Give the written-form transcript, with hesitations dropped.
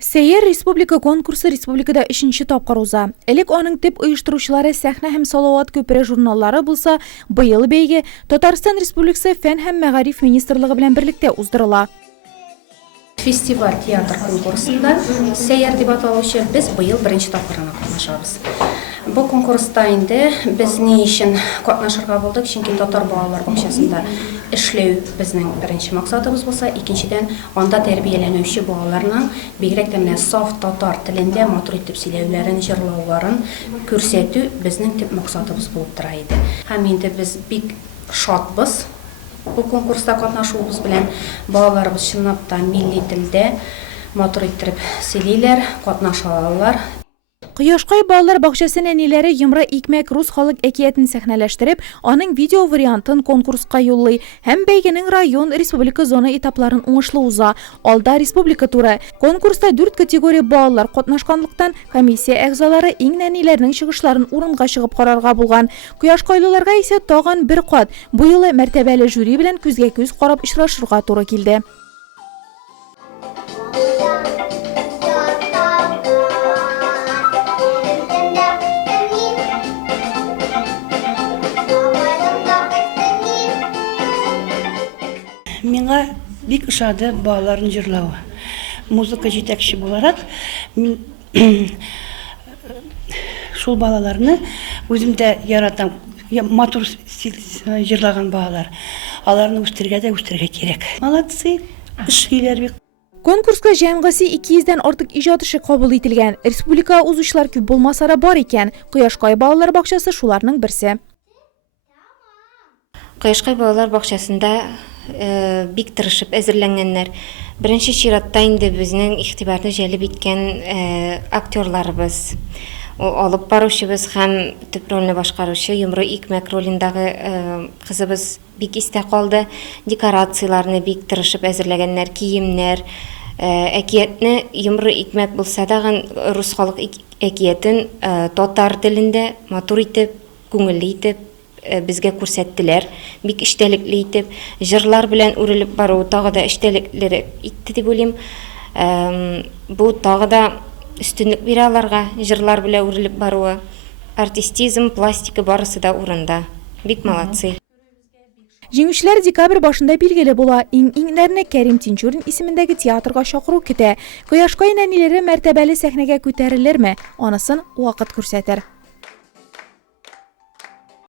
Seyir Respublika konkursu Respublikada 3-nji tapqır uza. Elek onun tip uyuşturuvchilari sahna hem salovat köpere jurnallari bulsa, bıyıl beyge Tataristan Respublikası Fen hem Мәгариф Министрлыгы bilen birlikte uzdırıla. Festival teatr konkursunda Seyir deb ataluvchi biz bıyıl birinchi tapqırına qatnaşabız. Bu konkursda endi biz ne için qatnaşırga boldik? Çünki Tatar balalar bağçasında işlew bizning birinchi maqsadımız bolsa, ikinchidan onda terbiyelenuvchi balalarning begrek de saf tatar tilinde matur etib söylewlerin, jırlawlarin ko'rsatүү bizning tip maqsadımız bolup turaydı. Hem endi biz bek şadbız. Bu konkursta qatnaşuubuz bilen balalarыбыз şınapta milli tilde matur ettirip söyleyler, qatnaşalar. Quyoshqoy bolalar bağçası nenileri Yımra İkmek Rus halk ekiyetini sahneleştirip, onun video variantın konkursqa yollay. Hem beygenin rayon Respublika zona etapların oңышлы uza. Alda Respublika tura. Konkursta 4 kategoriya bolalar qatnaşqanlıqtan komissiya əgzalары iň nenilerinin çıgışların urunga çıgıp qararga bulgan. Quyoshqoylularga ise tağın bir qat. Bu yılı mərtəbəli jüri bilen көзгә-көз qarab işraşırga to'g'ri keldi. Миңа бик ошады балаларын жырлауы. Музыка жетекчи буларак, мен шул балаларны өзүмдө яратам. Матур жырлаган балалар. Аларны үстергө керек. Молодцы. Işgüler бик. Konkurska jämgisi 200'den artık ijat işi kabul etilgen. Respublika uzuşlar köp bolmasa da bar eken. Quyoshqoy balalar bağçası şularning birsi. Quyoshqoy balalar bağçasında bik tırışıp әзірленгенler. Birinci çiratda indi bizning ihtibarni jalb etgan aktyorlarыбыз. Alıp baruşыбыз hem tüp rolni boshqaruvchi Yumru İkmek rolindagi qizimiz bik iste qoldi. Dekoratsiyalarni bik tırışıp әзірленгенler, kiyimler, ekiyetni Yumru İkmek bulsa da Rus halk ekiyetin tatar tilinde matur etip, көңелле etip bizge ko'rsatdilar. Bik iştelikli etip, jırlar bilen urilip baru tağı da iştelikleri itti deb olayım. Bu tağı da üstünlük biralarga jırlar bilen urilip baru artistizm, plastika barısı da urunda. Bik malatsi. Жеңүүчүлөр декабрь başında belgili bola. İňlerine Kerim Tinçurin ismindagi teatrga çaqırуу kete. Quyoshqoy nenileri mərtəbəli səhnəgə көtərilirmi? Anasın vaqt ko'rsatar.